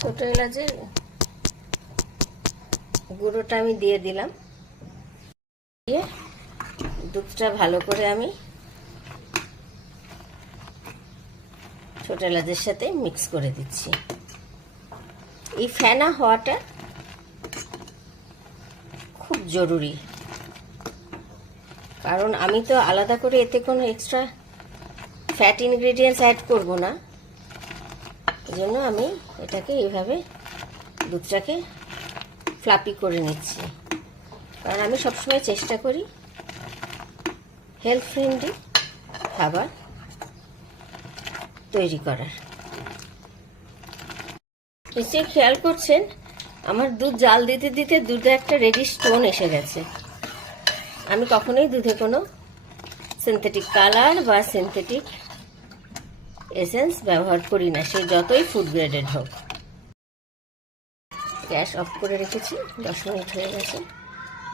ছোট এলাচের গুঁড়োটা আমি দিয়ে দিলাম, দিয়ে দুধটা ভালো করে আমি ছোট এলাচের সাথে মিক্স করে দিচ্ছি। এই ফেনা হওয়াটা খুব জরুরি, কারণ আমি তো আলাদা করে এতে কোনো এক্সট্রা ফ্যাট ইনগ্রেডিয়েন্টস অ্যাড করব না। এজন্য আমি এটাকে এইভাবে দুধটাকে ফ্লাপি করে নিচ্ছি, কারণ আমি সবসময় চেষ্টা করি হেলথ ফ্রেন্ডলি খাবার তৈরি করার। নিশ্চয়ই খেয়াল করছেন আমার দুধ জাল দিতে দিতে দুধে একটা রেডি স্টোন এসে গেছে। আমি কখনোই দুধে কোনো সিনথেটিক কালার বা সিনথেটিক এসেন্স ব্যবহার করি না, সে যতই ফুড গ্রেডেড হোক। গ্যাস অফ করে রেখেছি, 10 মিনিট হয়ে গেছে।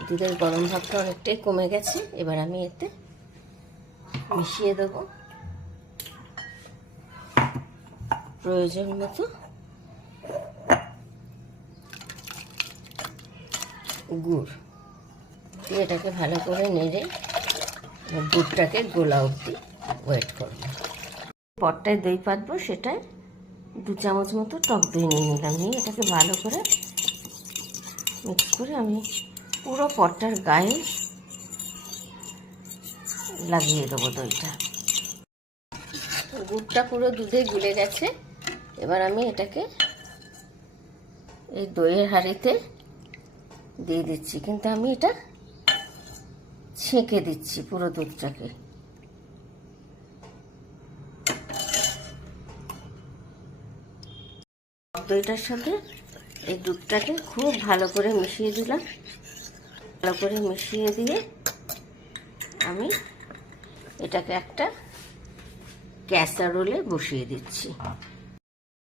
দুধের গরম ভাবটা অনেকটাই কমে গেছে। এবার আমি এতে মিশিয়ে দেব প্রয়োজন মতো গুড়, দিয়ে এটাকে ভালো করে নেড়ে গুড়টাকে গোলা অবধি ওয়েট করব। পটটায় দই পাতবো, সেটায় 2 চামচ মতো টক দই নিয়ে নিলাম, নিয়ে এটাকে ভালো করে মিক্স করে আমি পুরো পটটার গায়ে লাগিয়ে দেবো দইটা। গুড়টা পুরো দুধে গুলে গেছে। এবার আমি এটাকে এই দইয়ের হাঁড়িতে দিয়ে দিচ্ছি, কিন্তু আমি এটা ছেঁকে দিচ্ছি পুরো দুধটাকে। দইটার সাথে এই দুধটাকে খুব ভালো করে মিশিয়ে দিলাম। ভালো করে মিশিয়ে দিয়ে আমি এটাকে একটা ক্যাসারোলে বসিয়ে দিচ্ছি।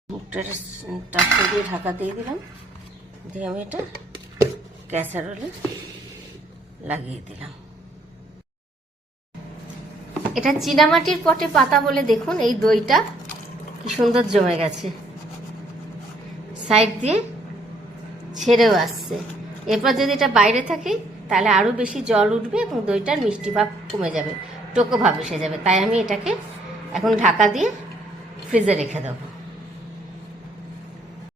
মুখটা দিয়ে ঢাকা দিয়ে দিলাম, দিয়ে আমি এটা ক্যাসারোলে লাগিয়ে দিলাম। এটা চীনামাটির পটে পাতা বলে দেখুন এই দইটা কি সুন্দর জমে গেছে, সাইড দিয়ে ছেড়েও আসছে। এরপর যদি এটা বাইরে থাকে তাহলে আরও বেশি জল উঠবে এবং দইটার মিষ্টি ভাব কমে যাবে, টোকো ভাব এসে যাবে। তাই আমি এটাকে এখন ঢাকা দিয়ে ফ্রিজে রেখে দেবো।